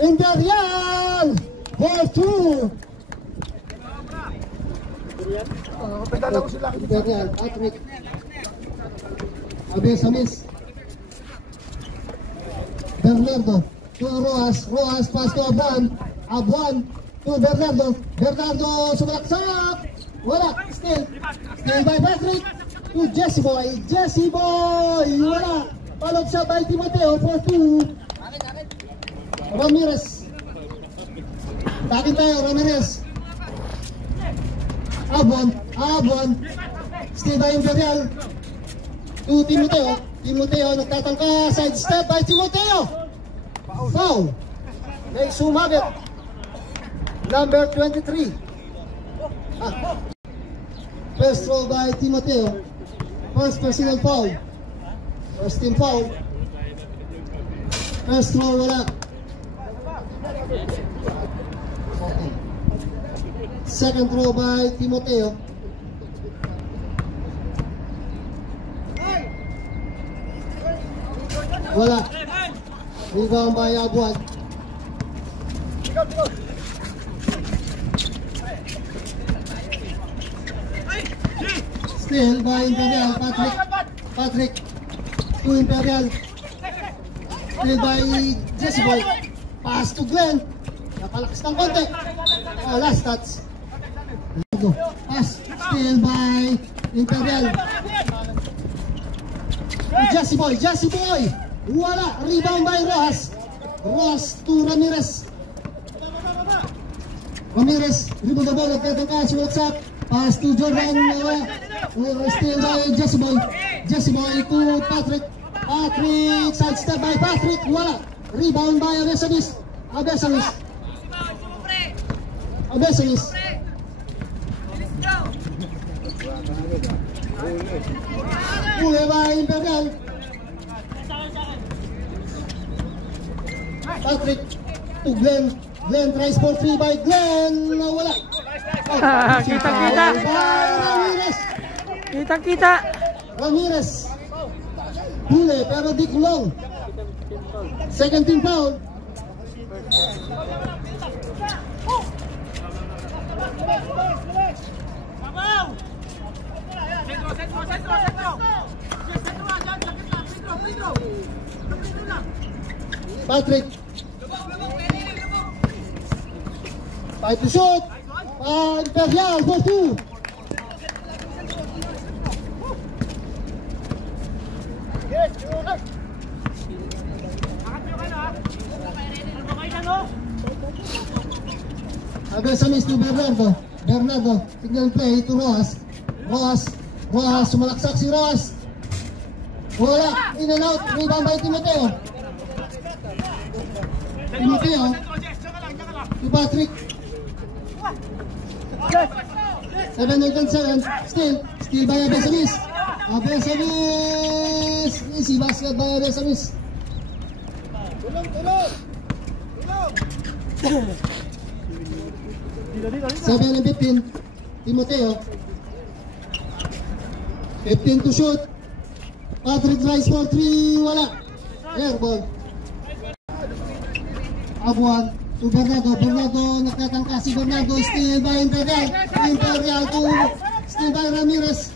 Imperial 4-2. Imperial, Patrick. Abesamis. Bernardo to Rojas. Rojas pass to Abuan. Abuan to Bernardo. Bernardo sumalaksak. Wala. Still by Patrick. To Jesse Boy. Jesse Boy. Wala. Follow siya by Timoteo. 4-2. Ramirez. Takin tayo. Ramirez. Abuan. Abuan. Still by Imperial. To Timoteo. Timoteo nagtatangka. Side step by Timoteo. Foul. May sumabit. Number 23. First throw by Timoteo. First personal foul. First team foul. First throw wala. Second throw by Timoteo. Wala. Rebound by Abuan. Still by Imperial. Patrick to Imperial. Still by Jesse Boy. Pass to Glenn. Napalakas ng konti. Last touch. Pass. Still by Imperial. Jesse Boy. Jesse Boy. Wala. Rebound by Rojas. Rojas to Ramirez. Ramirez. Rebound the ball. Nagtatangka si WhatsApp. Pass to Jordan. Still by Jesse Boy. Jesse Boy to Patrick. Patrick. Side step by Patrick. Wala. Rebound by Abesamis. Abesamis. Abesamis. Uli by Imperial. Patrick to Glenn. Glenn tries for 3 by Glenn. Wala. Kita-kita. Ramirez. Kita-kita. Ramirez. Huli pero di kulong. Second team foul. Patrick. Fight to shoot. Imperial 4-2. Abesamis to Bernardo. Bernardo. Signal play to Rojas. Rojas. Sumalaksak si Rojas. Wala. In and out. Rebound by Timoteo. Timoteo. To Patrick. 7-7. Still by Abesamis. Abesamis. Easy basket by Abesamis. Tulong. 7-15. Timoteo. 15 to shoot. Patrick tries for 3. Wala. Air ball. Abuan to Bernardo. Bernardo nagtatangka si Bernardo. Still by Imperial. Imperial to still by Ramirez.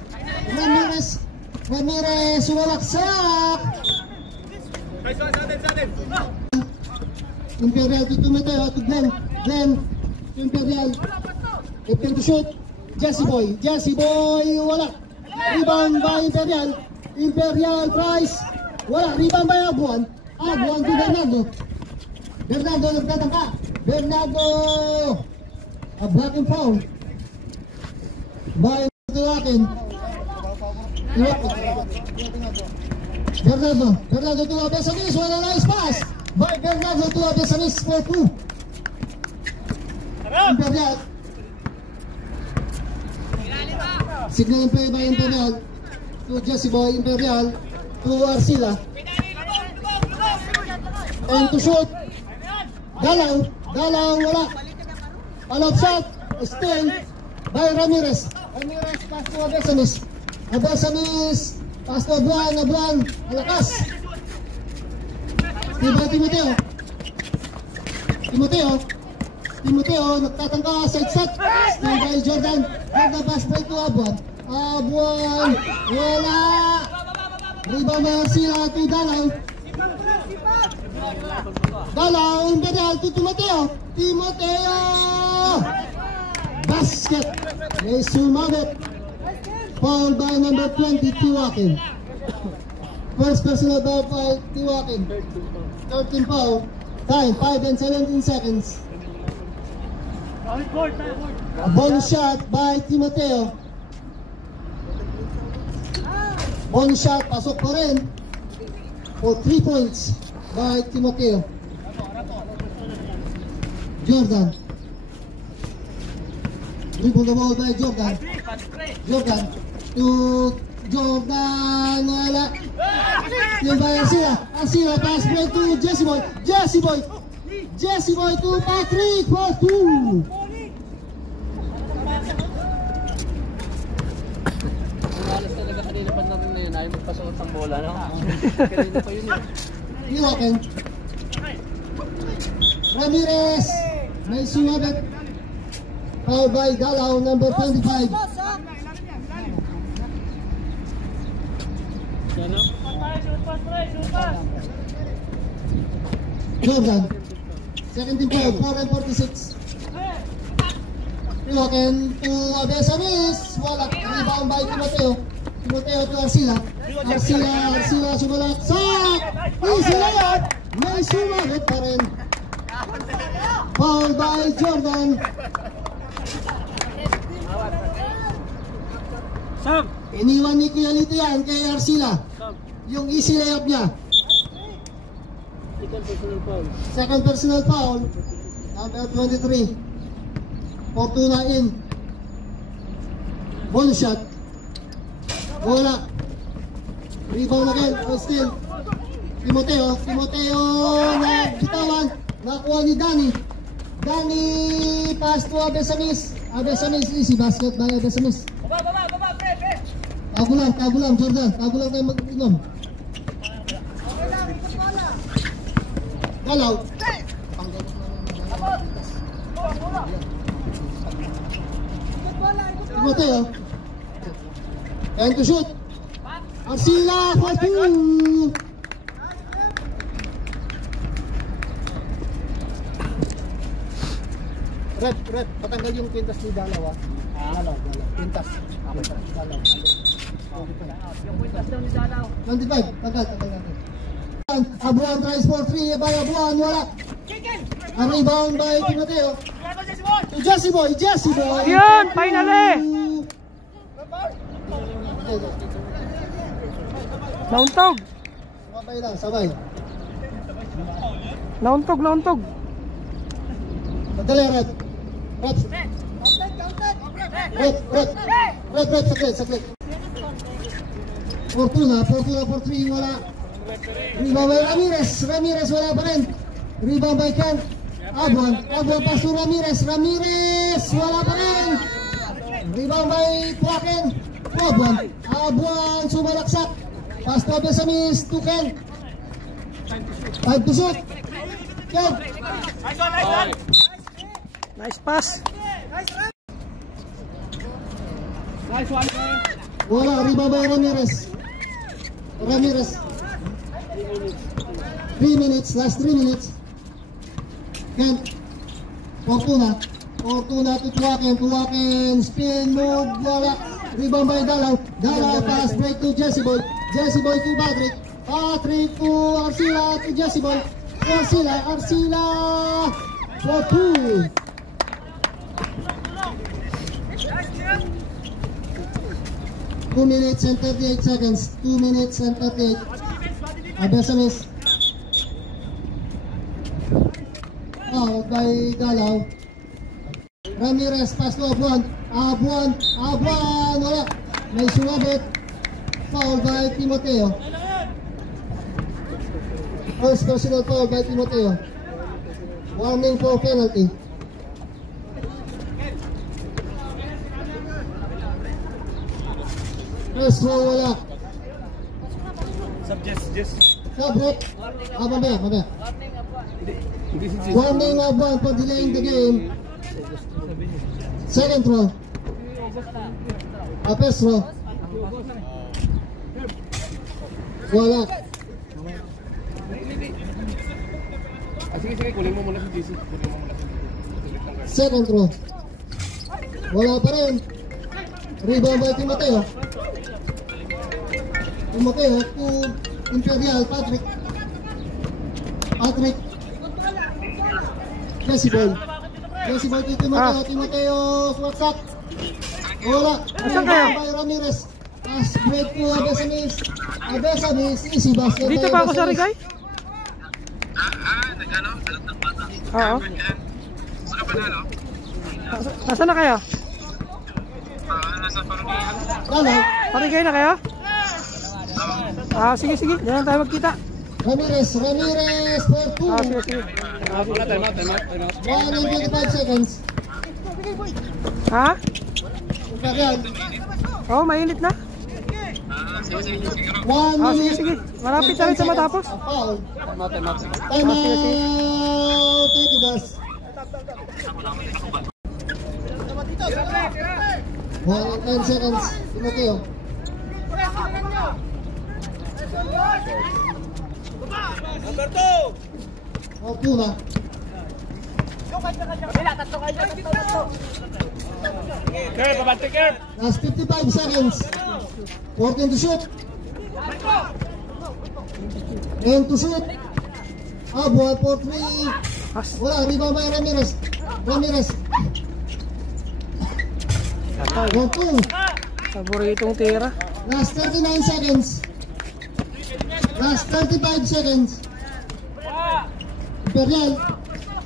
Ramirez sumalaksak. Imperial to Timoteo to Glenn. To Imperial. 15 to shoot. Jesse Boy. Wala. Rebound by Imperial. Imperial tries. Wala. Rebound by Abuan. Abuan to Bernardo. Bernardo nagtatangka. Bernardo. A blocking foul. By Tuwakin. Bernardo to Abesamis. Wala nice pass. By Bernardo to Abesamis for 2. Imperial. Signal play by Imperial. To Jesse Boy. Imperial. To Arcila. And to shoot. Dalaw. Wala. All-out shot. Still by Ramirez. Pass to Abesamis. Pass to Abuan. Alakas. Still by Timoteo. Timoteo, nagtatangka, side set. Still by Jordan. Jordan pass break to Abuan. Abuan, wala. Rebound by Arcila to Dalaw. Dalaw, Imperial to Timoteo. Timoteo! Basket. May sumabit. Foul by number 20, Tiwakin. First personal foul by Tiwakin. 13 foul. Time, 5 and 17 seconds. A bonus shot by Timoteo. Bonus shot, pasok pa rin. For 3 points by Timoteo. Jordan. Dribble the ball by Jordan. Jordan to Jordan. Wala. Still by Arcila. Arcila pass break to Jesse Boy. Jesse Boy to Patrick for 2. Alas talaga kanina pa na rin na yun. Ayaw magpasuot ang bola, no? Kanina pa yun yun. Iwaken. Ramirez. May sumabit. Foul by Dalaw, number 25. Jordan. 17 foul, 4 and 46. Iwaken to Abesamis. Wala. Rebound by Timoteo. Timoteo to Arcila. Arcila sumalat. Sak! Easy layup. May sumabit pa rin. Foul by Jordan. Sam! Iniwan ni Kuya Lito yan kay Arcila. Yung easy layup niya. Second personal foul. Number 23. Fortuna in. Bonus shot. Wala. Rebound again. Still. Timoteo nagbitawan. Nakuha ni Danny. Danny pass to Abesamis. Abesamis easy basket by Abesamis. Tagulang Jordan. Tagulang tayo mag-inom. Dalaw. Timoteo. And to shoot. Arcila for 2. Red, patanggal yung pintas ni Dalaw. Dalaw. Pintas. Dalaw. Yung kwintas daw ni Dalaw. 25, tanggal. Abuan tries for 3 by Abuan, wala. A rebound by Timoteo. To Jesse Boy. Yun, finally. Nauntog. Sabay. Nauntog. Madali, Red. Red, saklit. Fortuna for 3, wala. Rebound by Ramirez, wala pa rin. Rebound by Kent. Abuan pass to Ramirez, wala pa rin. Rebound by Tuaken. Abuan, sumalaksak. Pass to Abesamis to Kent. 5 to shoot. Kent. Nice pass. Wala, rebound by Ramirez. 3 minutes, last 3 minutes. Kent. Fortuna to Tuaken, spin move, wala. Rebound by Dalaw pass break to Jesse Boy to Patrick to Arcila to Jesse Boy. Arcila for 2. Two minutes and 38 seconds. 2 minutes and 38. Abesamis. Foul by Dalaw. Ramirez pass to Abuan, wala. May sumabit. Foul by Timoteo. First personal foul by Timoteo. Warning for penalty. First row, wala. Sub, Jess. Sub, Mamaya. Warning of one for delaying the game. Second throw. First throw. Wala. Sige, kunin mo muna si JC. Second throw. Wala pa rin. Rebound by Timoteo. Timoteo to Imperial. Patrick. Jesse Boy to Timoteo. Timoteo swatsak. Wala. Asan kayo? By Ramirez. Pass break to Abesamis. Easy basket. Dito ba ako sa Rigay? Oo. Nasaan na kayo? Wala. Parigay na kayo? Sige. Diyan tayo magkita. Ramirez for 2. Sige. Time out. 1 and 25 seconds. Ha? Imperial. Mainit na? 1 minute. Sige. Malapit na rin sa matapos. Foul. Time out. Time out. Take it, boss. 1 and 10 seconds. Timoteo. Number 2. Fortuna. Curve, abante curve. Last 55 seconds. 14 to shoot. And to shoot. Buhat for 3. Wala, rebound by Ramirez. For 2. Paboritong tira. Last 39 seconds. Last 35 seconds. Imperial.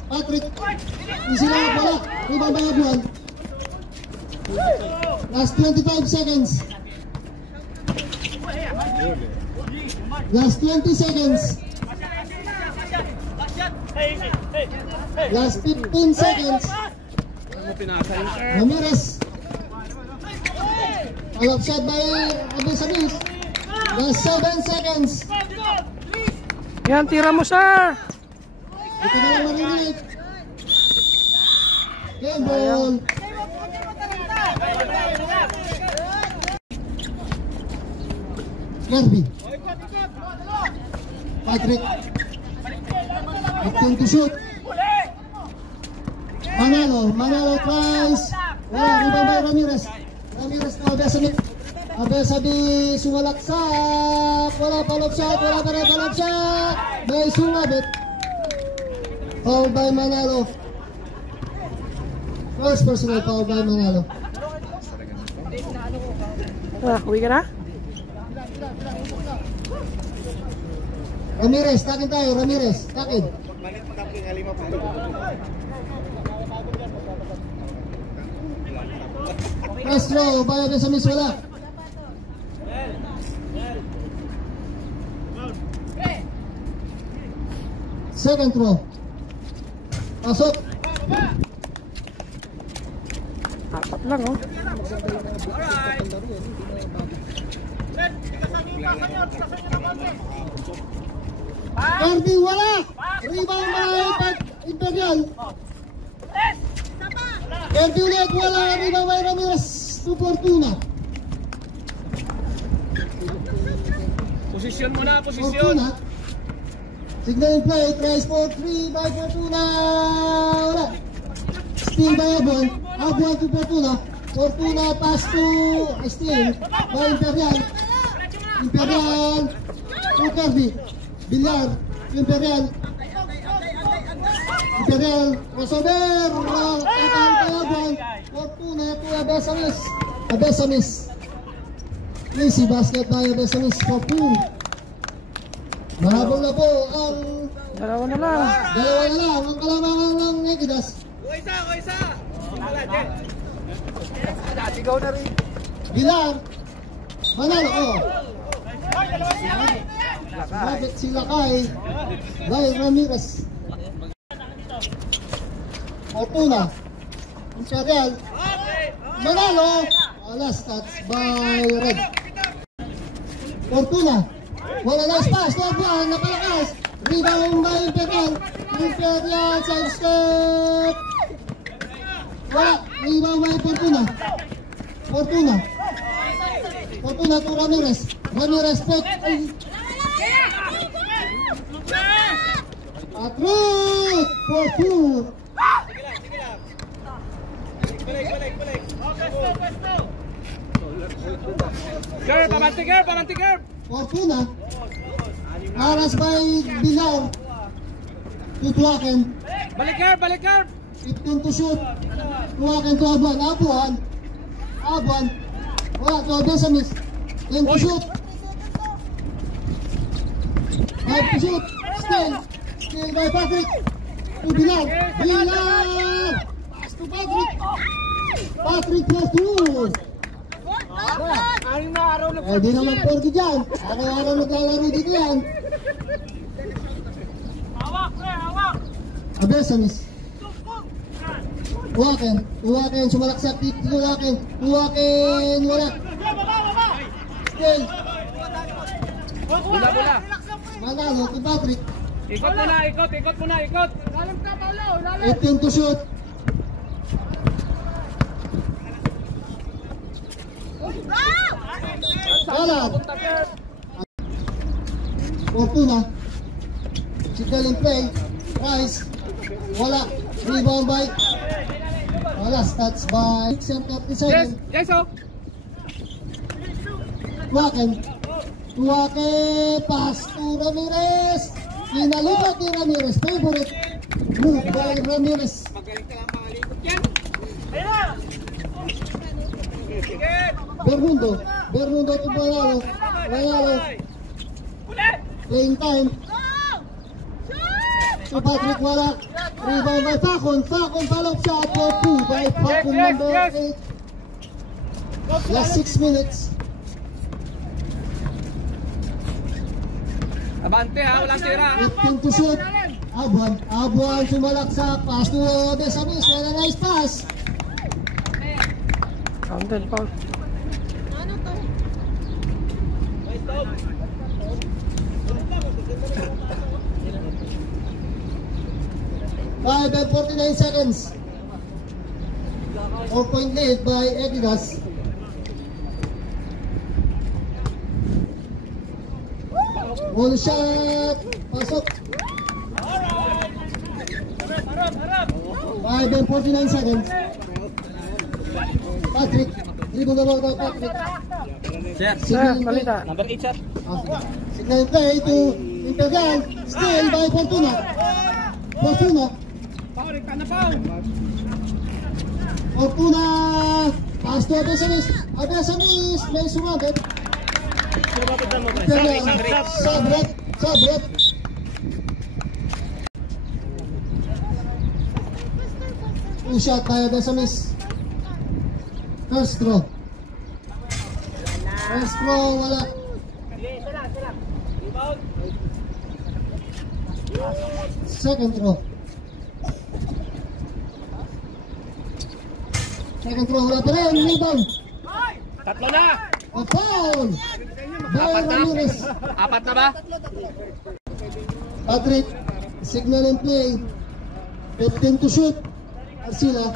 Patrick. Isilap, wala. Rebound by Abuan. Last 25 seconds. Last 20 seconds. Last 15 seconds. Ramirez. All shot by Abesamis. Last 7 seconds. Yan, tira mo, sir. Ito na lang marinig. Game ball. Kirby. Patrick. 15 to shoot. Manalo tries. Wala, rebound by Ramirez to Abesamis sumalaksak. Wala pa lob shot. May sumabit. Foul by Manalo. First personal foul by Manalo. Uwi ka na? Ramirez, takin tayo. Takin. First throw by Abesamis, wala. Second throw. Pasok. Apat lang, oh. Kirby, wala. Rebound by Imperial. Kirby ulit, wala. Rebound by Ramirez to Fortuna. Posisyon mo na, posisyon. Fortuna. Signal play, tries for 3 by Fortuna. Wala. Steal by Abuan to Fortuna. Fortuna pass to steal by Imperial to Kirby. Villar, Imperial crossover. Tataan by Abuan. Fortuna to Abesamis. Easy basket by Abesamis for 2. Mahabol na po ang Dalawa na lang. ang kalamangan ng Equidas. O isa. Villar. Manalo. Bakit sila kay Ramirez. Fortuna. Imperial. Manalo. Last touch by Red. Fortuna. Wala nice pass. Napalakas. Rebound by Imperial. Imperial side step. Wala. Rebound by Fortuna. Fortuna to Ramirez. Ramirez put. Patrick! Fortuna. Balik. Curve, pamanti curve. Fortuna. Aras by Bilao. Tutuakin. Balik curve. 15 to shoot. Tuwakin to Abuan. Wala to Besamis. 10 to shoot. 5 to shoot. Still by Patrick. To Bilal. Pass to Patrick. Patrick for 2. Di naman 40 dyan. Araw-araw naglalaro dito yan. Besamis. Tuwakin, sumalaksak dito, Tuwakin, wala. Still. Bola. Manalo, kay Patrick. Ikot muna. 18 to shoot. Kalat. Fortuna. Signal in play. Rice. Wala. Rebound by. Wala. Stats by. 37. Yes, oh. Tuwake. Pass to Ramirez. Pinalipat ni Ramirez. Favorite move by Ramirez. Bermundo to Manalo. Playing time. So Patrick wala. Rebound by Facon. Follow shot for 2 by Facon number 8. Last 6 minutes. Abante ha, walang tira. 15 to shoot. Abuan sumalaksak. Pass to Besamis. Wala nice pass. Counted, Paul. 5 and 49 seconds. 4-point lead by Edidas. One shot. Pasok. 5 and 49 seconds. Patrick. Dribble the ball by Patrick. Sir, balita. Number 8, sir. Signal play to Imperial. Still by Fortuna. Fortuna. Pass to Abesamis. May sumabit. Sabret. Two shot by Abesamis. First throw, wala. Second throw, wala pa rin. Rebound. Tatlo na. A foul. By Ramirez. Apat na ba? Patrick, signal and play. 15 to shoot. Arcila.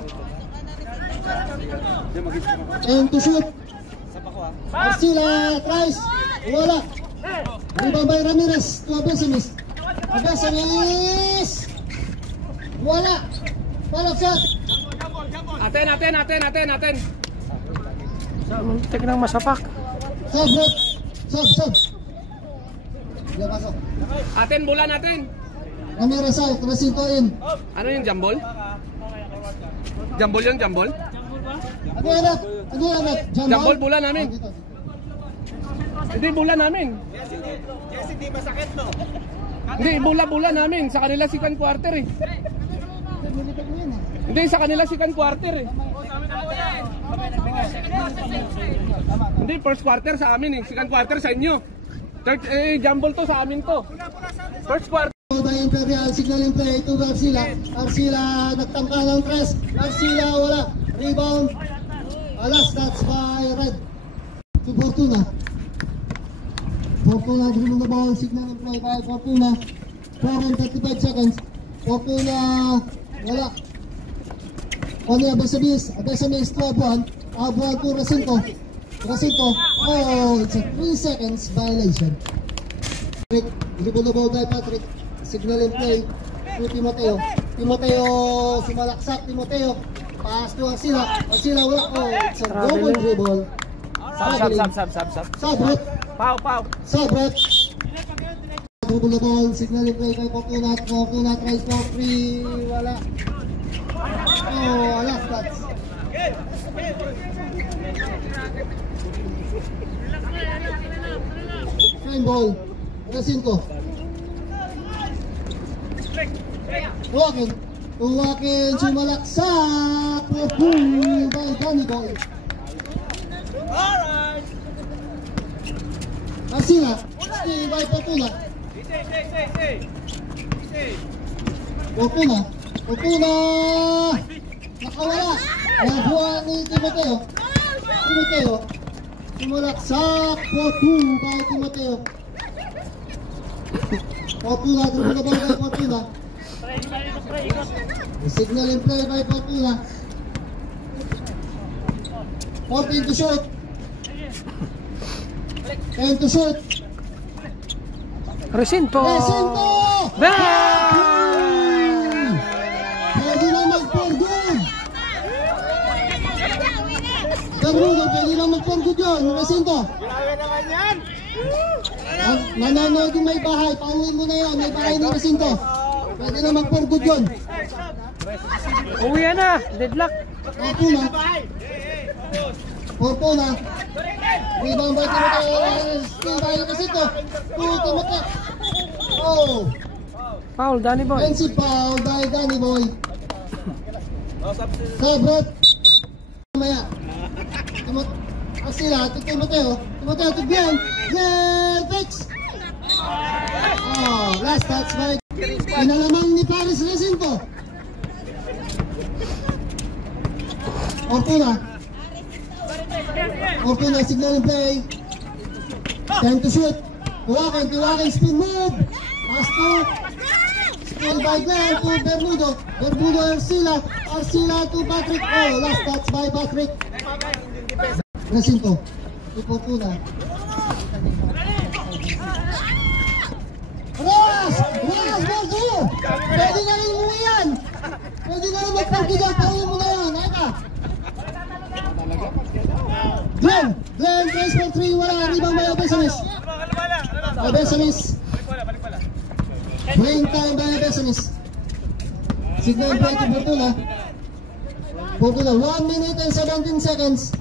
10 to shoot. Arcila tries. Wala. Rebound by Ramirez to Abesamis. Wala. Follow shot. Aten. Muntik ng masapak. Sub. Dia masuk. Aten, bola natin. Ramirez out. Resinto in. Ano yung jambol? Jambol? Ano anak? Jambol, bola namin. Hindi, bola namin. Hindi masakit, no? Hindi, bola namin. Sa kanila second quarter eh. Hindi, sa kanila second quarter eh. Hindi, first quarter sa amin eh. Second quarter sa inyo. Third, jumble to sa amin to. First quarter. By Imperial, signal in play to Arcila. Arcila nagtangka ng press. Arcila wala. Rebound. Alas, that's by Red. To Fortuna. Fortuna dribble the ball. Signal in play by Fortuna. 4 and 35 seconds. Fortuna, wala. Oni Abesamis to Abuan. Abuan to Racinto. Oh, it's a 3 seconds violation. Dribble the ball by Patrick. Signal and play to Timoteo. Sumalaksak Timoteo. Pass to Arsila. Wala. Oh, it's a double dribble. Sabret. Sabret. Dribble the ball. Signal and play by Fortuna. Fortuna tries for 3. Wala. Oh, last touch. Fine ball. Racinto. Uwakin, sumalaksak. Boom by Danny Boy. Arsila. Still by Fortuna. Fortuna. Nakawala. Nabuha ni Timoteo. Sumalaksak. Fortuna by Timoteo. Fortuna, dribble the ball by Fortuna. Signal in play by Fortuna. 14 to shoot. 10 to shoot. Racinto! Pwede na mag-for-good. Bermudo, pwede na mag-for-good yun. Racinto. Grabe naman yan! Nanonood yung may bahay. Pauwiin mo na yun. May bahay ni Racinto. Pwede na mag-for-good yun. Uwi na! Deadlock! Fortuna. Rebound by Timoteo. Still by Racinto. Timoteo. Oh. Foul, Danny Boy. Offensive foul by Danny Boy. Sabret. Maya. Arsila to Timoteo. Timoteo to Glenn. Glenn fix. Oh, last touch by inalamang ni Paris Racinto. Fortuna signal and play. 10 to shoot. Tuwakin, spin move. Pass to. Still by Glenn to Bermudo. Arsila to Patrick. Oh, last touch by Patrick. Racinto. To Fortuna. Ras! Bermudo! Pwede na rin mo yan. Pwede na rin magpagkigal. Pauwi mo na yan. Eka. Glenn tries for 3, wala. Rebound by Abesamis. Playing time by Abesamis. Signal play to Fortuna. 1 minute and 17 seconds.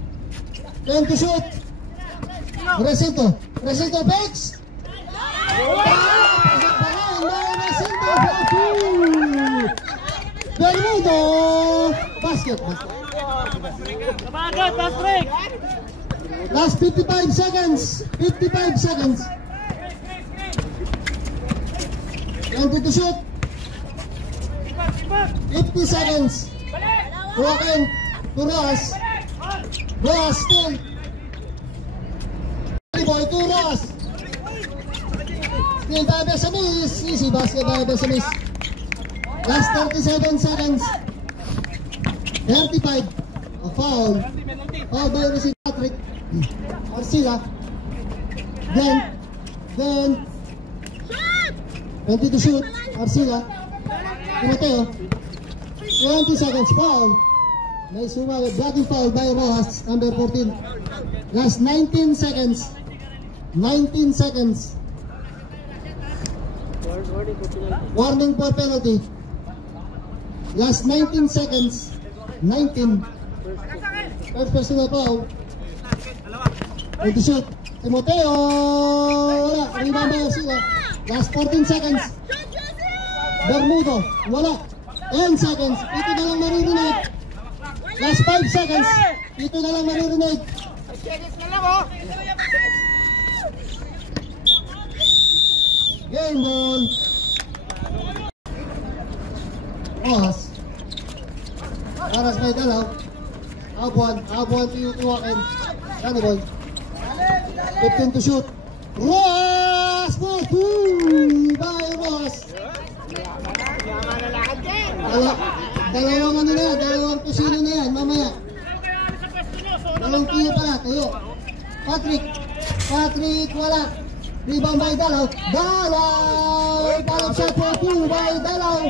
10 to shoot. Racinto fakes. Bermudo. Basket. Last 55 seconds. 20 to shoot. 50 seconds. Walking to Ross still. Boy to Ross. Still by Abesamis. Easy basket by Abesamis. Last 37 seconds. 35. A foul. Foul by Racinto Patrick. Arsila. Then 20 to shoot. Arsila. Timoteo. 20 seconds. Foul. May sumawid. Blocking foul by Rojas. Number 14. Last 19 seconds. 19 seconds. Warning for penalty. Last 19 seconds. 19. First personal foul. 20 to shoot. Timoteo. Wala. Rebound by Arsila. Last 14 seconds. Bermudo. Wala. 10 seconds. Ito na lang maririnig. Last 5 seconds. Ito na lang maririnig. Game ball. Aras may dalaw. Abuan tuyutuwakin. Ano boy? 15 to shoot. Ross for 2 by Ross. Dalawang ano na yan, dalawang kusino na yan, mamaya. Dalawang kilo pala, tayo. Patrick, wala. Rebound by Dalaw. Dalaw shot for 2 by Dalaw.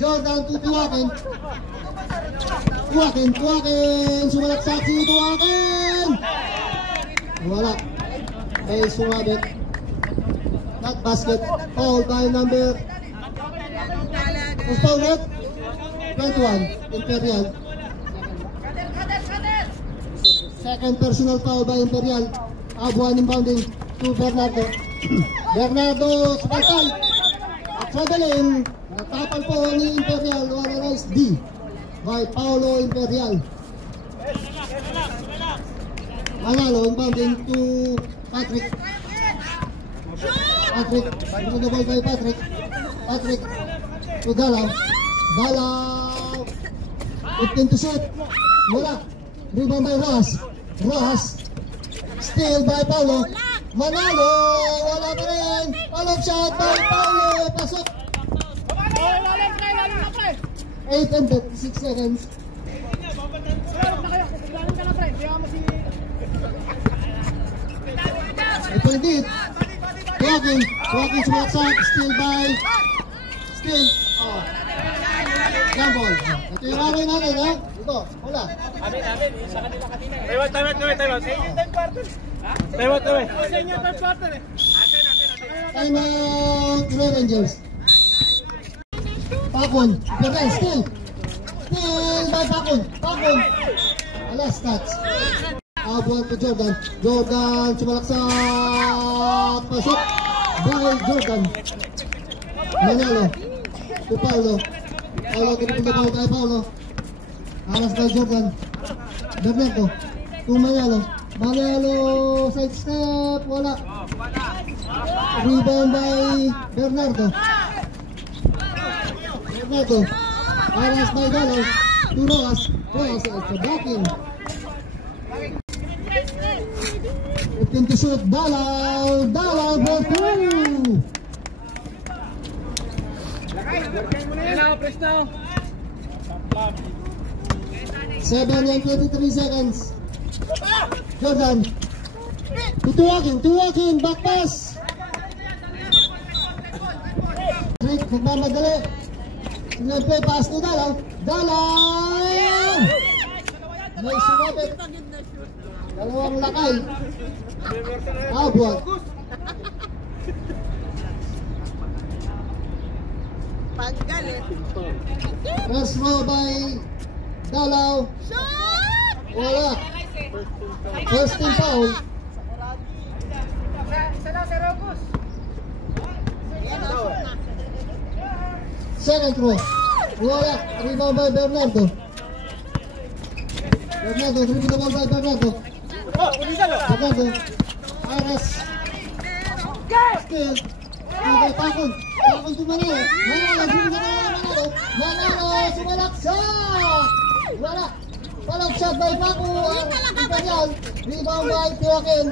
Jordan to Tuwakin. Sumalaksak si Tuwakin. Wala. May sumabit. Not basket. Foul by number. Who's foul net? 21. Imperial. Second personal foul by Imperial. Abuan inbounding to Bernardo. Bernardo sa pantay. At sa galing, natapal po ni Imperial. One nice D by Paolo Imperial. Manalo inbounding to Patrick. The ball by Patrick to Dalaw. 15 to shoot. Wala. Rebound by Rojas. Steal by Paulo. Manalo. Wala pa rin. Follow shot by Paulo. Pasok. 8 and 6 seconds. Ito indeed. Tuwakin sumaksak. Steal. Jambol. Ito yung aray natin, ha? Ito, wala. Amin, sa kanila kanina eh. Taiwan. Time out, Red Angels. Pakon, steal by Pakon. Alas, stats. Abuan to Jordan sumalaksak. Pasok by Jordan. Manalo to Paulo tinipin na kay Paulo. Alas by Jordan. Bernardo to Manalo side step. Wala. Rebound by Bernardo. Alas by Dalaw to Rojas at the backing. 15 to shoot. Dalaw for 2. Press now. 7 and 23 seconds. Jordan. Tuwakin. Back pass. Rick, magmamadali. Sinagplay pass ni Dalaw. May sumabit. Dalawang lakay. Abuan. Paggalit. First row by Dalaw. Wala. First team foul. Second row. Wala. Rebound by Bernardo. Dribble the ball by Bernardo. Aras. Still. Pakon to Manalo. Manalo sumalaksak. Wala. Follow shot by Paco. Imperial. Rebound by Tuwakin.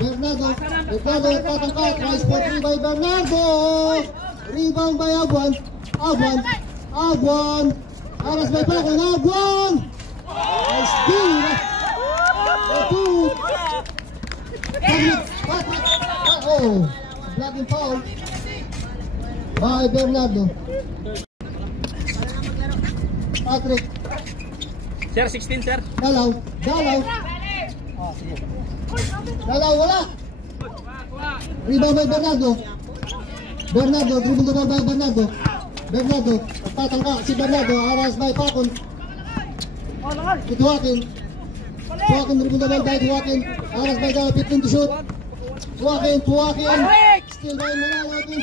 Bernardo tatangkat. Rise for 3 by Bernardo. Rebound by Abuan. Aras by Paco. Abuan. Nice deal. Patrick. Blocking foul by Bernardo. Patrick. Sir, 16 sir. Dalaw. Wala. Rebound by Bernardo. Dribble the ball by Bernardo. Tatangka si Bernardo. Aras by Pakon. Tuwakin dribble the ball by Tuwakin. Aras by Dalaw. 15 to shoot. Tuwakin. Still by Manalo to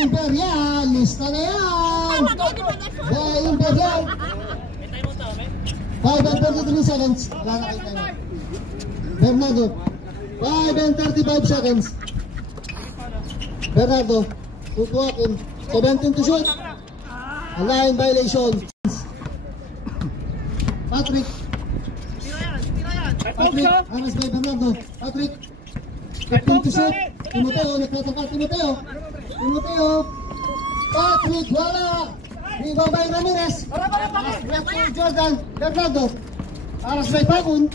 Imperial. Lista na yan. By Imperial. 5 and 33 seconds. Wala na kayo tayo. Bernardo. 5 and 35 seconds. Bernardo. Tuwakin. 17 to shoot. A line violation. Patrick. Patrick, aras by Bernardo. Patrick, 15 to shoot. Timoteo, nagtataka Timoteo. Patrick, wala. Rebound by Ramirez. Left to Jordan. Bernardo. Aras by Pagun.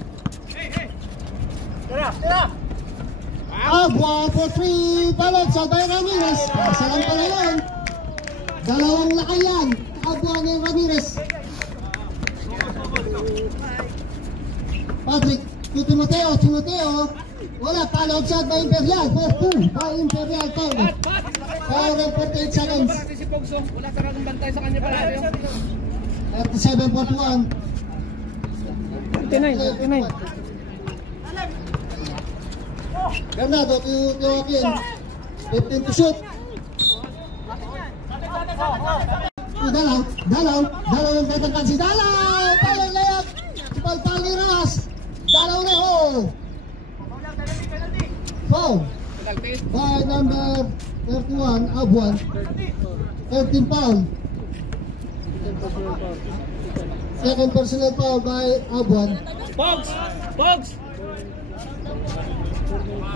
Abwa for 3. Balot sa by Ramirez. Salang pala yun. Dalawang lakayan. Abwa ni Ramirez. Patrick, to Timoteo. Wala, follow shot by Imperial. For 2 by Imperial. Foul of 48 seconds. Si Pogso, wala sa kagong bantay sa kanya pala. 37-41. 29. Bernardo to Joaquin. 15 to shoot. Dalaw ang tatangkan si Dalaw. Palang layap. Pagpali Ras. Dalaw na ho. Foul. By number 31, Abuan. 13 foul. Second personal foul by Abuan. Pogs!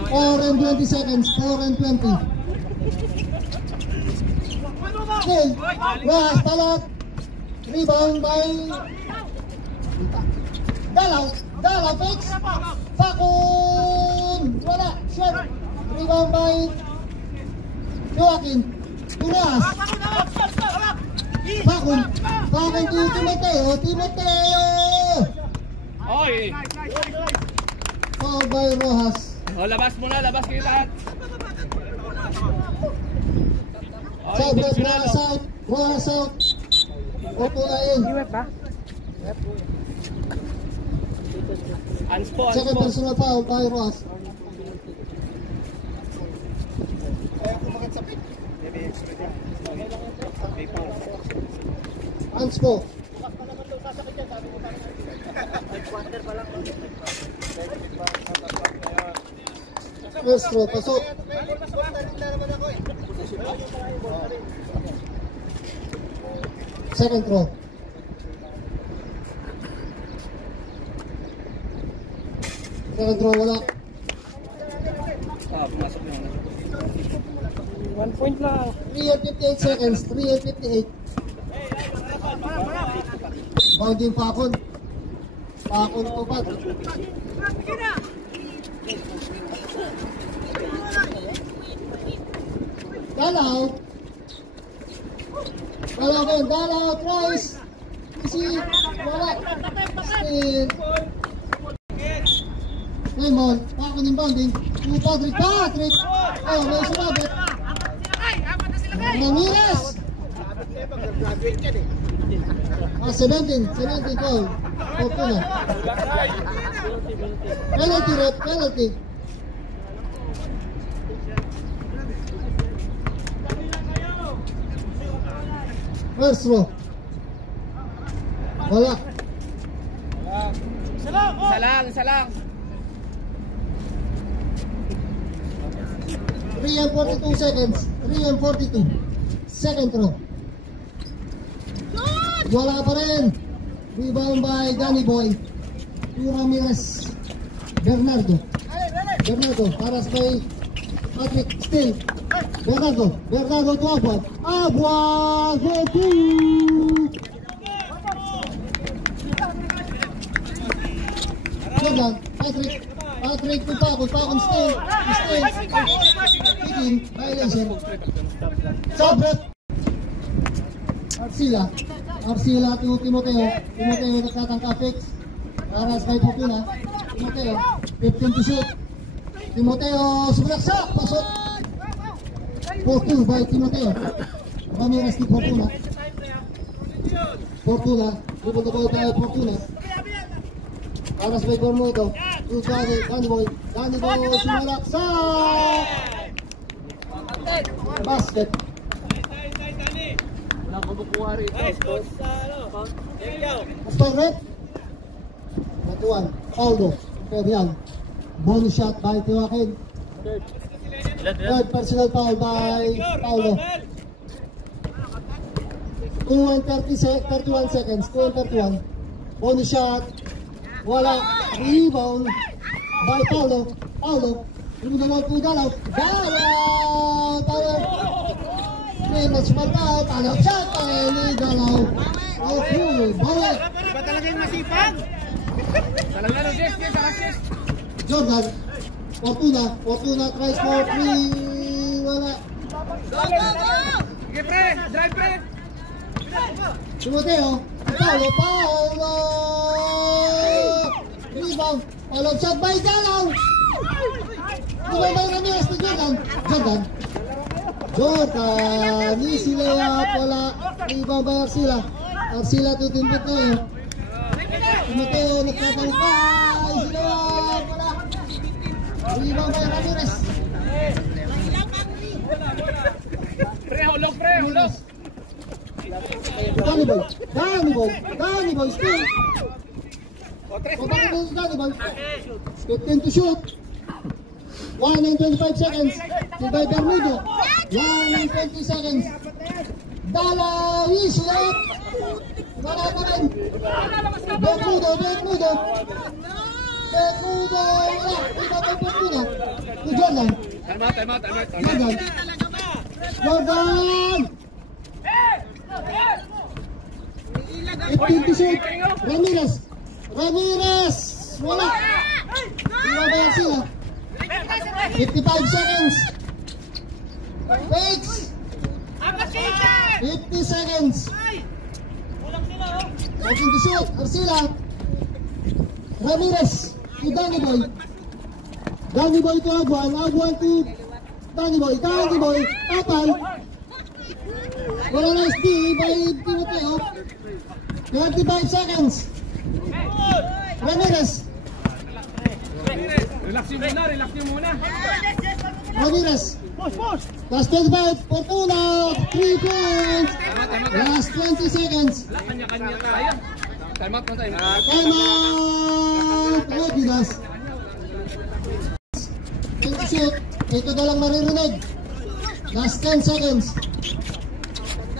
4 and 20 seconds. 4 and 20. Still, Ras, palot. Rebound by Dalaw, fix. Fakun. Wala, shot. Rebound by Joaquin. Turas. Fakun to Timoteo. Oy! Foul by Rojas. O, labas kayo lahat. Sobres, Rojas out. Opo na in. Iwet ba? Anspo. Second personal foul by Rojas. Anspo. First throw, pasok. Second throw. Second throw, wala. Pumasok na. 1 point lang. 3 and 58 seconds. 3 and 58. Bounding Pakon. Pakon to pat. Dalaw, tries. Easy, wala. Spin. Raymond, Pakon yung bounding. To Patrick. Oh, may sumabit. Ramirez. 17 goal. Okay na. Penalty. First row. Wala. Isa lang. 3 and 42 seconds. 3 and 42. Second row. Wala pa rin. Rebound by Danny Boy. To Ramirez. Bernardo. Paras by Patrick. Still. Bernardo to Abuan. Abuan for 2. Jordan. Patrick to Pakon. Still. Picking. Violation. Sobret. Arcila to Timoteo nagtatangka fix. Aras kay Fortuna. Timoteo, 15 to shoot. Timoteo, sumaksak, pasok. 4-2 by Timoteo. Ramirez to Fortuna. Dribble the ball by Fortuna. Aras kay Gormuto. To Danny Boy, sumaksak. Basket. Sport Natuan, Aldo, Imperial. Bonus shot by Joaquin. Third personal foul by Paulo. 2 and 31 seconds. 2 and 31. Bonus shot. Wala. Rebound by Paulo. Paulo. Luminawag po Galaw. Galaw! Paulo. Minutes pa pa. Galaw shot. Ni Galaw. Okay. Bawal. Iba talaga yung masipag. Talaga no, Jess. Jordan. Fortuna. Fortuna tries for 3. Wala. Sige pre, drive pre. Timoteo. Paulo. Paulo. Rebound. Paulo shot by Galaw. Rebound by Ramirez to Jordan. Jordan. Easy layup. Wala. Rebound by Arcila. Arcila tutimpit na yun. Timoteo nagkakalipay. Easy layup. Wala. Rebound by Ramirez. Pre, hulog pre, hulog. Danny Boy still. Danny Boy. 15 to shoot. 1 and 25 seconds. Still by Bermudo. 1 and 20 seconds. Dala, easy layup. Wala pa rin. Bermudo. Wala. Rebound by Bermudo. To Jordan. Jordan. 15 to shoot. Ramirez. Wala. Iwabayan sila. 55 seconds. Wait. 50 seconds. 14 to shoot. Arcila. Ramirez to Danny Boy. Danny Boy to Aguan. Aguan to Danny Boy. Tapal. Wala na SD by Timoteo. 35 seconds. Ramirez. Relax nyo muna. Ramirez. Last 25. Fortuna. 3 points. Last 20 seconds. Kanya-kanya tayo. Time out. Time out. Adidas. Shoot. Ito na lang maririnig. Last 10 seconds.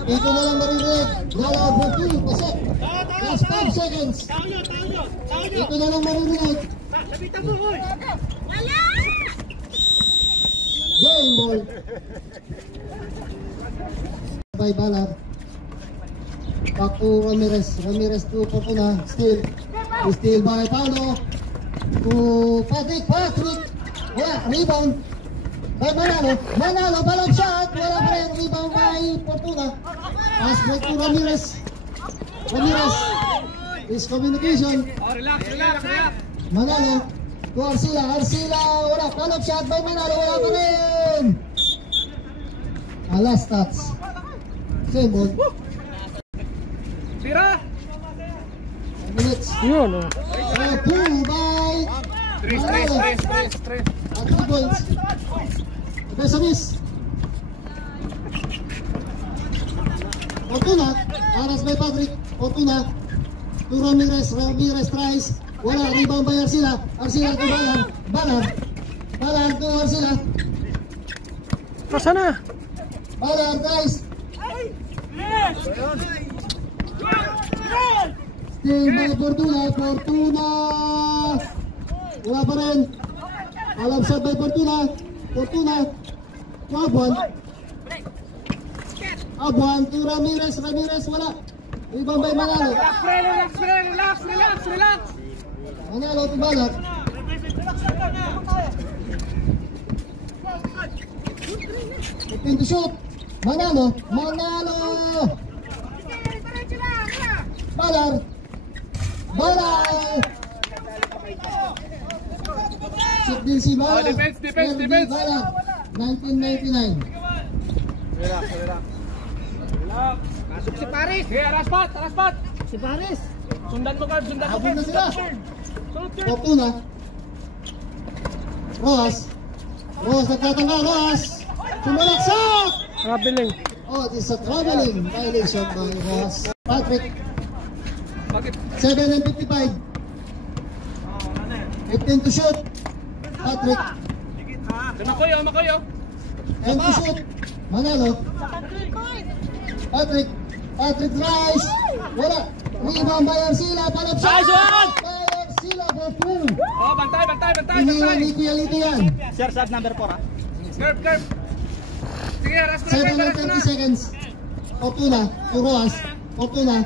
Ito na lang maririnig. Galaw for 2. Kasi. Last 5 seconds. Ito na lang maririnig. Game ball. By Ballard. Back to Ramirez. Ramirez to Fortuna. Still by Paulo. To Patrick. Wala. Rebound. By Manalo. Ballard shot. Wala pa rin. Rebound by Fortuna. Pass break to Ramirez. Miscommunication. Relax. Manalo. To Arcila. Wala. Ballard shot by Manalo. Wala pa rin. Last stats. Same ball. Tira. Minutes. Yun, oh. 2 by Manalo. Stress. At 3 points. Besa miss. Fortuna. Aras by Patrick. Fortuna. To Ramirez tries. Wala. Rebound by Arcila to Ballard to Arcila. Pasa na. Ballard tries. Still by Fortuna. Wala pa rin. Alam shot by Fortuna. Abuan to Ramirez. Wala. Rebound by Manalo. Relax. Manalo to Ballard. Open to shoot. Manalo. Ballard. Shoot din si Ballard. Defense. Ballard. 1999. Relax. Masuk si Paris. Hey, Raspat. Si Paris. Sundan mo, guard. Habol na sila. Sunod. Fortuna. Rojas nagtatanggal. Sumalaksak. Traveling. Oh, this is a traveling violation by Rojas. Patrick. Bakit? 7 and 55. 15 to shoot. Patrick. Makoyo. 10 to shoot. Manalo. Patrick Rice. Wala. Rebound by Arcila. Palap shot. By Arcila. F2. Oh, bantay. Iniwan ni Kuya Lito yan. Sir, sub number 4 ha. Curve. Sige, ras ko 7 and 30 seconds. Fortuna, to Roas. Fortuna.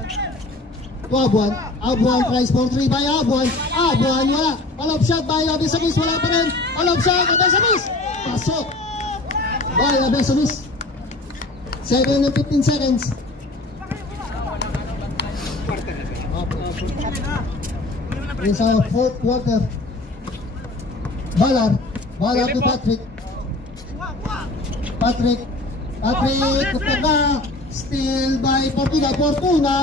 To Abuan. Abuan tries for 3 by Abuan. Abuan, wala. All-up shot by Abesamis, wala pa rin. All-up shot, Abesamis. Pasok. By Abesamis. 7 and 15 seconds. It's our fourth quarter. Ballard to Patrick. Patrick, Kupaka, still by Fortuna.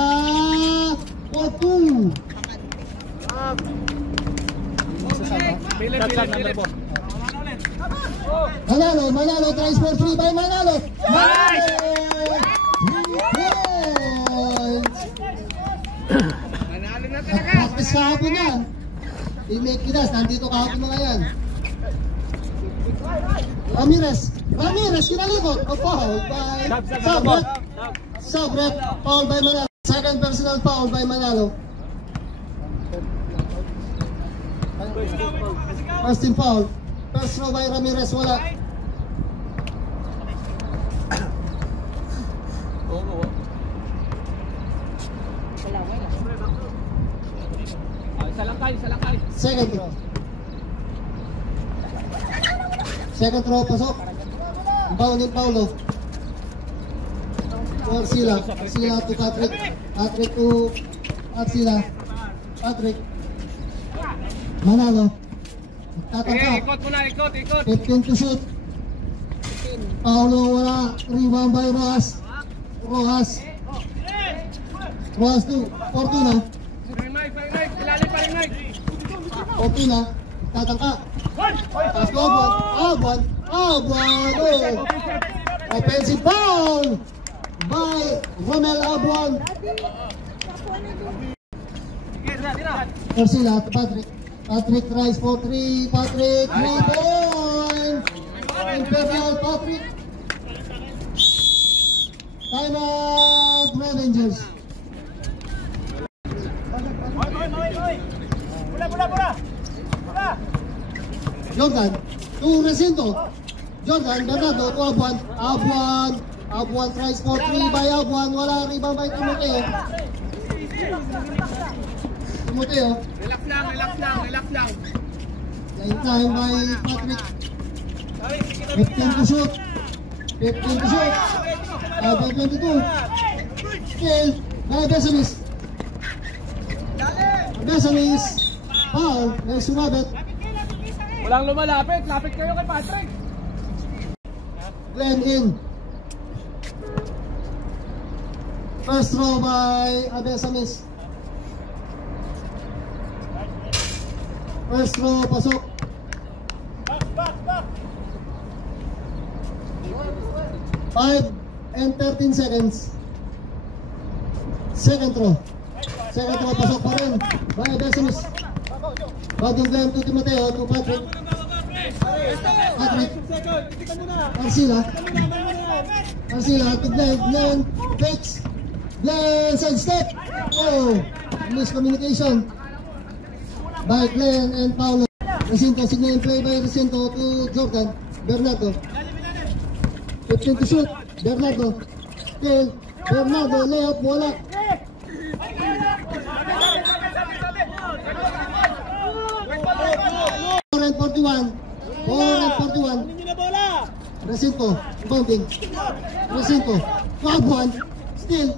Manalo tries for 3 by Manalo. Nice! 3 points. Practice kahapon yan. Teammate Kidas, nandito kahapon mga yan. Ramirez, kinalikot. Foul by Sabret. Foul by Manalo. Second personal foul by Manalo. First team foul. Personal by Ramirez, wala. Salangkay. Second throw, pasok. Foul ni Paulo. Arcila to Patrick. Patrick to Arcila. Patrick. Manalo. Tatangka. Ikot muna. 15 to shoot. Paulo wala. Rebound by Rojas to Fortuna. Fortuna. Tatangka. Pass to Abuan. Oh. Offensive foul by Romel Abuan. Arcila to Patrick. Patrick tries for 3. 3 points. Imperial Patrick. Time out, Rangers. Jordan to Recinto. Bernardo to Abuan tries for 3 by Abuan. Wala, rebound by Timoteo. Relax lang. Line time by Patrick. 15 to shoot. By 22. Still by Besamis. Foul. May sumabit. Walang lumalapit. Lapit kayo kay Patrick. Glenn in. First throw by Abesamis. First throw, pasok. Five and 13 seconds. Second throw, pasok pa rin. By Abesamis. Bagong Glenn to Timoteo, to Patrick. Arcila to Glenn fakes. Glenn side step. Oh, miscommunication by Glenn and Paulo. Recinto, signal play by Recinto to Jordan. Bernardo. 15 to shoot. Bernardo. Still. Bernardo, layup, wala. 4 and 41. Recinto, bounding. Recinto. Abuan. Still.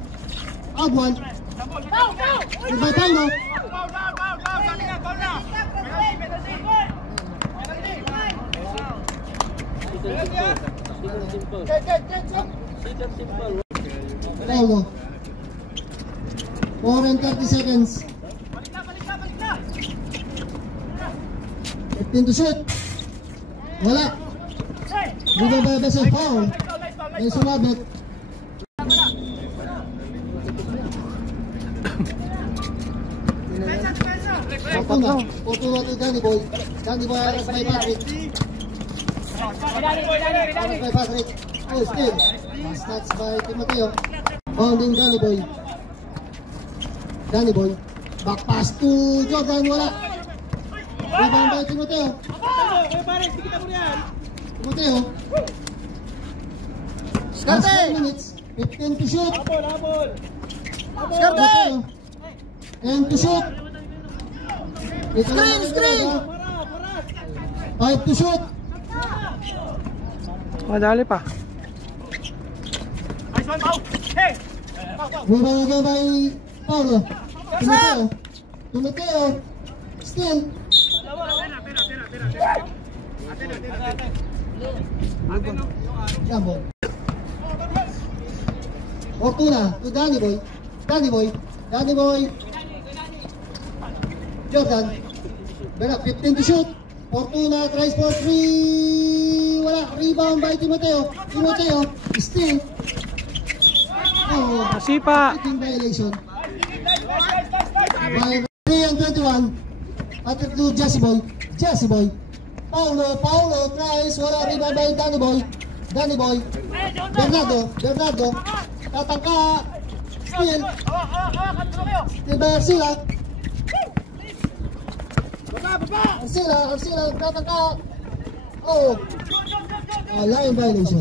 Abuan. By Paulo. Paulo. 4 and 30 seconds. 15 to shoot. Wala. Dito ba ba sa foul? May sumabit. Fortuna to Danny Boy. Danny Boy aras by Patrick. By Patrick. Oh, still. Stats by Timoteo. Bounding Danny Boy. Back pass to Jordan. Wala. Rebound by Timoteo. Timoteo. Last 10 minutes. 15 to shoot. Timoteo. And to shoot. Screen. 5 to shoot. Madali pa. Rebound again by Paulo. Timoteo. Still. Jumbo. Fortuna to Danny Boy. Jordan. Berak 15 to shoot. Fortuna tries for 3. Wala. Rebound by Timoteo. Still. Oh, Masipa. shooting violation. By 3 and 21. At to Jesse Boy. Paulo tries. Wala. Rebound by Danny Boy. Bernardo. Tatangka. Still by Arcila. Arcila. Tatangka. Oh. Line violation.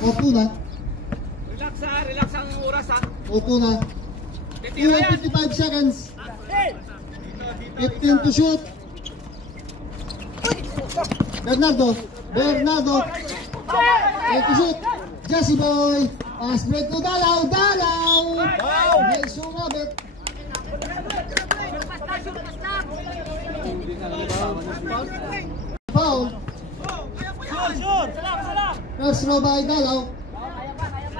Fortuna. Relax ang oras ha. Fortuna. 55 seconds. 15 to shoot. Bernardo. 8 to shoot. Jesse Boy. Pass break to Dalaw. Nice yung Robert. Foul. First row by Dalaw.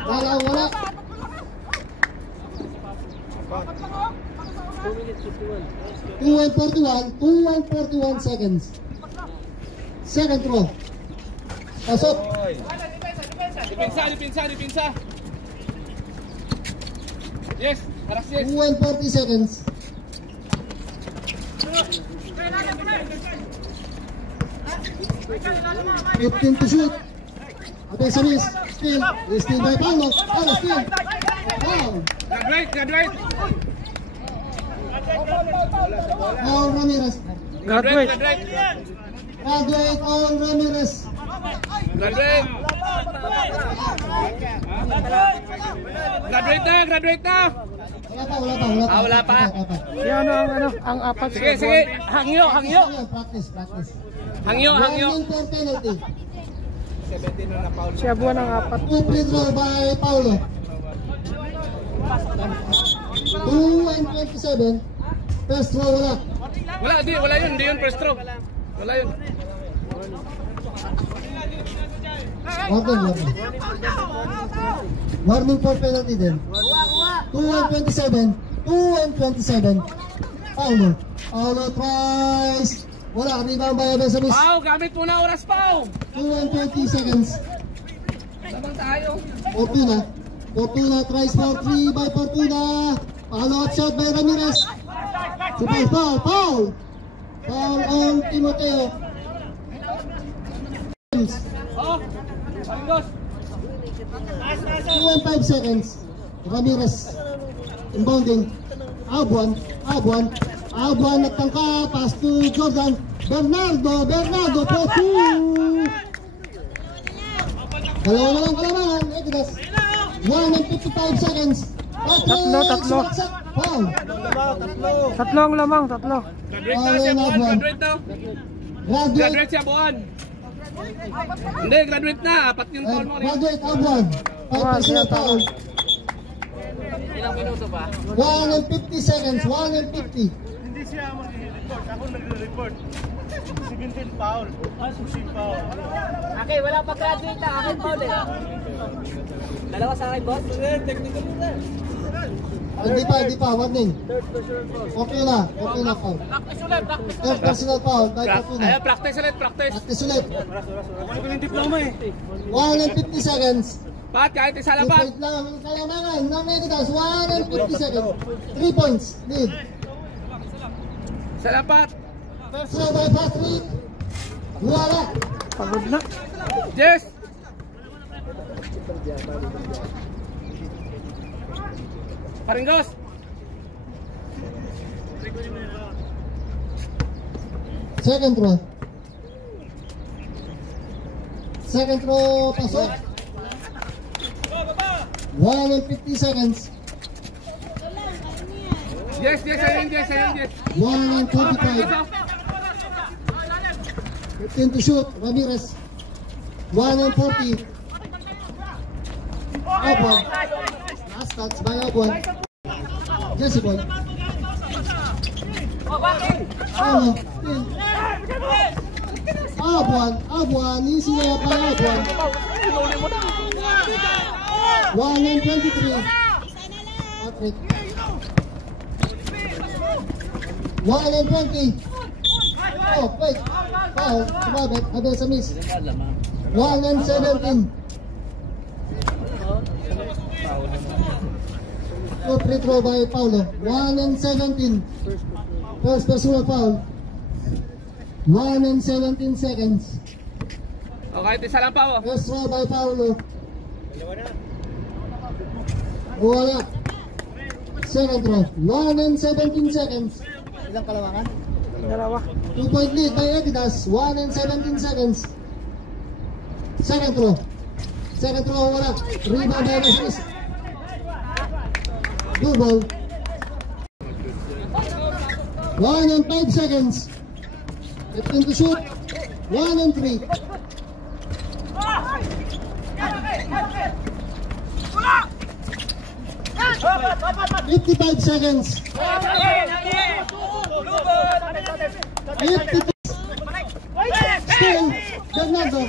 Wala. 2:41 seconds. Second row. Pasok. Depensa. Yes, harap yes. 2:40 seconds. Fifteen to shoot. Abesa miss. Still by Paulo. Still. Foul. Graduate. Paul Ramirez. Graduate. Paul Ramirez. Graduate na. Wala pa. Yan ang apat. Sige. Hangyo. Practice. Hangyo. Warning for penalty. Siya buwan ang apat. Free throw by Paulo. 2:27. First throw wala. Wala yun. Hindi yun first throw. Wala yun. Warning for penalty din. 2:27. Paulo tries. Wala. Rebound by Abesa miss. Pau, gamit mo na oras, Pau. 2:20 seconds. Sabang tayo. Fortuna tries for 3 by Fortuna. Follow up shot by Ramirez. Foul on Timoteo. 2:05 seconds. Ramirez inbounding. Abuan nagtangka. Pass to Jordan. Bernardo for 2. Dalawa na lang kalamangan. 1:55 seconds. Tatlo. Foul. Tatlo ang lamang. Graduate siya buwan. Hindi, graduate na. Apat yung foul mo rin. Graduate Abuan. 5% foul. Ilang minuto pa? 1:50 seconds. 1:50. Hindi siya mag-report. Ako nagre-report. 17 foul. Pushing foul. Okay, wala pa graduate na. Akin foul eh. Dalawa sa akin, boss. Technical mo na. Hindi pa. Warning. Okay na foul. Practice ulit. Third personal foul by Fortuna. Ayan, practice ulit. Practice ulit. Ako yung diploma eh. 1:50 seconds. Pat, kahit isa lang, Pat. 2 point lang ang kalamangan ng Meditas. 1:50 seconds. 3 points lead. Isa lang, Pat. Throw by Patrick. Wala. Pagod na. Yes. Paringgos. Second throw. Second throw, pasok. 1 and 50 seconds. Yes, ayun, yes. 1 and 25. 15 to shoot, Ramirez. 1 and 40. Abuan. Last touch by Abuan. Jesse Boy. Abuan. Easy na by Abuan. 1 and 23. Patrick. 1 and 20. Oh, wait. Foul. Sumabit. Habang sa miss. 1 and 17. Good free throw by Paulo. 1 and 17. First personal foul. 1 and 17 seconds. Okay, isa lang pa. First throw by Paulo. Wala. Second throw. 1 and 17 seconds. Ilang kalawangan? Dalawa. 2-point lead by Adidas. 1 and 17 seconds. Second throw. Second throw, wala. Rebound by Smith. Good ball. 1 and 5 seconds. 15 to shoot. 1 and 3. 55 seconds. 52. Still, Bernardo.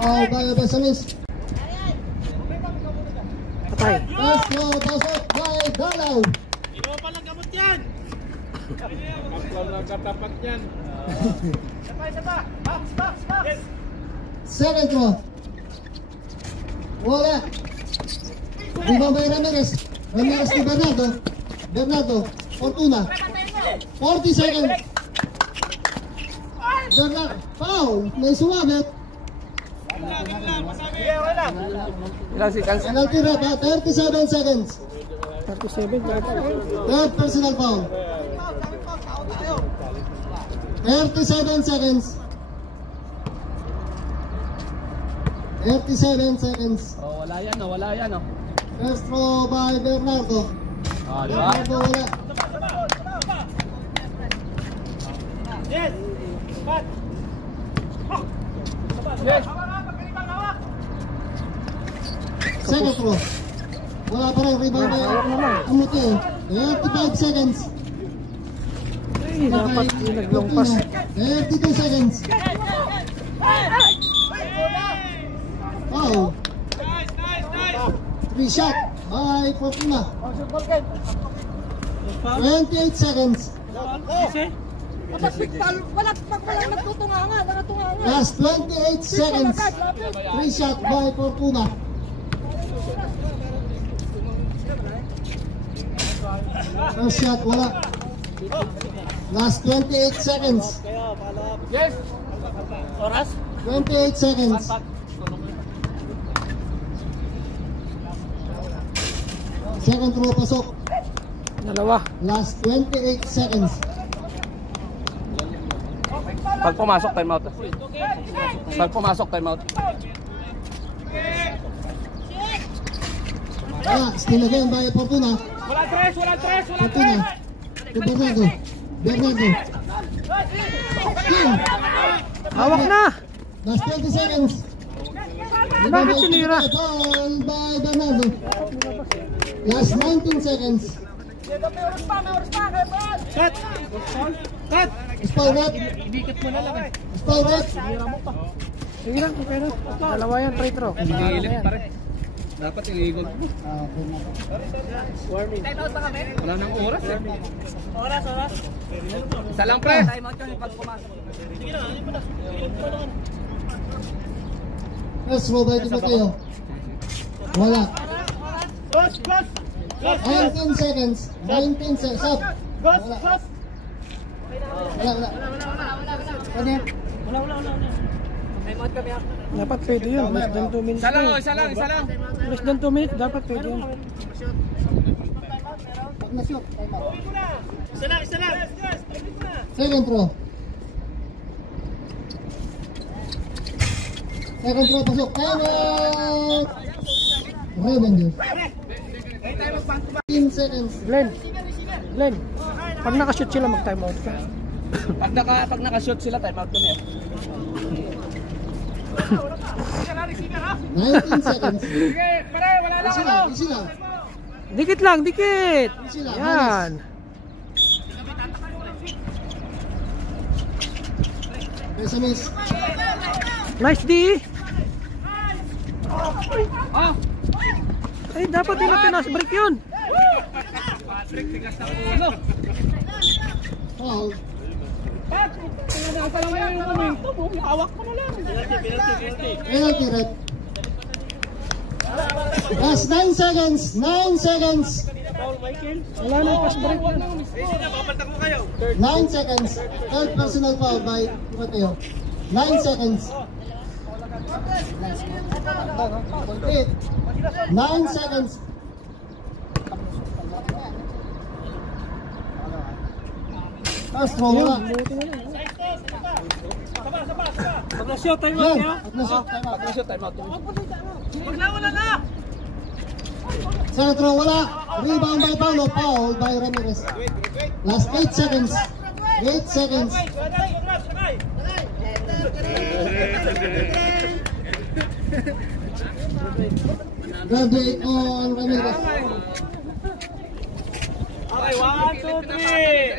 Oh, by Samis. Patay. Last throw, pasok by Dalaw. Second throw. Wala. Rebound by Ramirez. Ramirez ni Bernardo. Bernardo. Fortuna. 40 seconds. Bernardo. Foul. May sumabit. Ilang seconds? Penalty rep, 37 seconds. 37. Third personal foul. 37 seconds. 37 seconds. Oh, wala yan. First throw by Bernardo. Ah, diba? Bernardo wala. Yes! Yes! Second throw. Wala pa rin rebound by Amuti. 35 seconds. Ay, dapat naglongpas. 32 seconds. Foul. 3 shot by Fortuna. 28 seconds. Walang nagtutungangan. Last 28 seconds. 3 shot by Fortuna. First shot, wala. Last 28 seconds. Yes! Oras? 28 seconds. Second throw, pasok. Dalawa. Last 28 seconds. Pag pumasok, time out. Still again by Fortuna. Wala tres! Fortuna. To Bernardo. Bernardo. Still. Hawak na. Last 20 seconds. Bakit sinira? Foul by Bernardo. Last 19 seconds. Cut! Cut! Spell rep. Ibikit mo na lang eh. Spell rep. Sige lang, okay na. Dalawa yan, free throw. Hindi pare. Dapat yung igol. Time out pa kami? Wala nang oras eh. Oras. Isa lang pre. Time out kami pag pumasok. Sige na, alin mo na. First row by Timoteo. Wala. Close! 19 seconds. 19 seconds. Stop. Close! Wala. Wala. Time out kami, ha? Dapat pwede yun. Less than 2 minutes. Isa lang, na oh, yun. isa lang, isa lang. Less than 2 minutes, dapat pwede yun. Pag na-shoot, time out. Isa lang, isa lang. Second throw. Second throw, pasok. Time out! Revenge. 15 seconds. Glenn, pag nakashoot sila mag-time out ka. Pag naka-shoot sila, time out kami. 19 seconds. Sige, pare, wala lang Easy ano. lang, easy lang. Dikit lang, dikit. Easy lang. Yan. Besa miss. Nice D. Ah! Ay, dapat nila pinas-break yun. Patrick, tigas ng ulo. Foul. Pat, nasa lang mo yung momentum, hawak mo na lang. Penalty red. Last 9 seconds. 9 seconds. Wala nang pass break yun. 9 seconds. Third personal foul by Mateo. 9 seconds. 9 seconds. Castro, wala. Pag na-shoot, time Yan. out ya. Pag na-shoot, time out. Pag-shoot, time out. Centro, wala. Rebound by Paulo. Foul by Ramirez. Last 8 seconds. 8 seconds. Graduate on Ramirez. Okay, 1, 2, 3.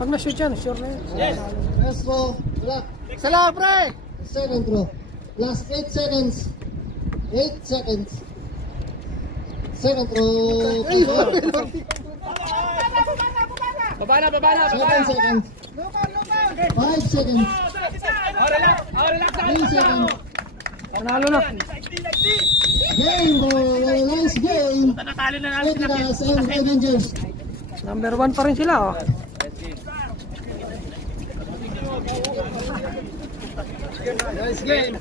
Pag na-shoot yan, sure na yun. First row, wala. Salah, pre! Second row. Last 8 seconds. 8 seconds. Second row. Baba na, baba na, baba 7 na. seconds. 5 seconds. Relax, relax. 3 seconds. Panalo na. Game ball. Nice game. Petras and Avengers. Number 1 pa rin sila, oh. Nice game.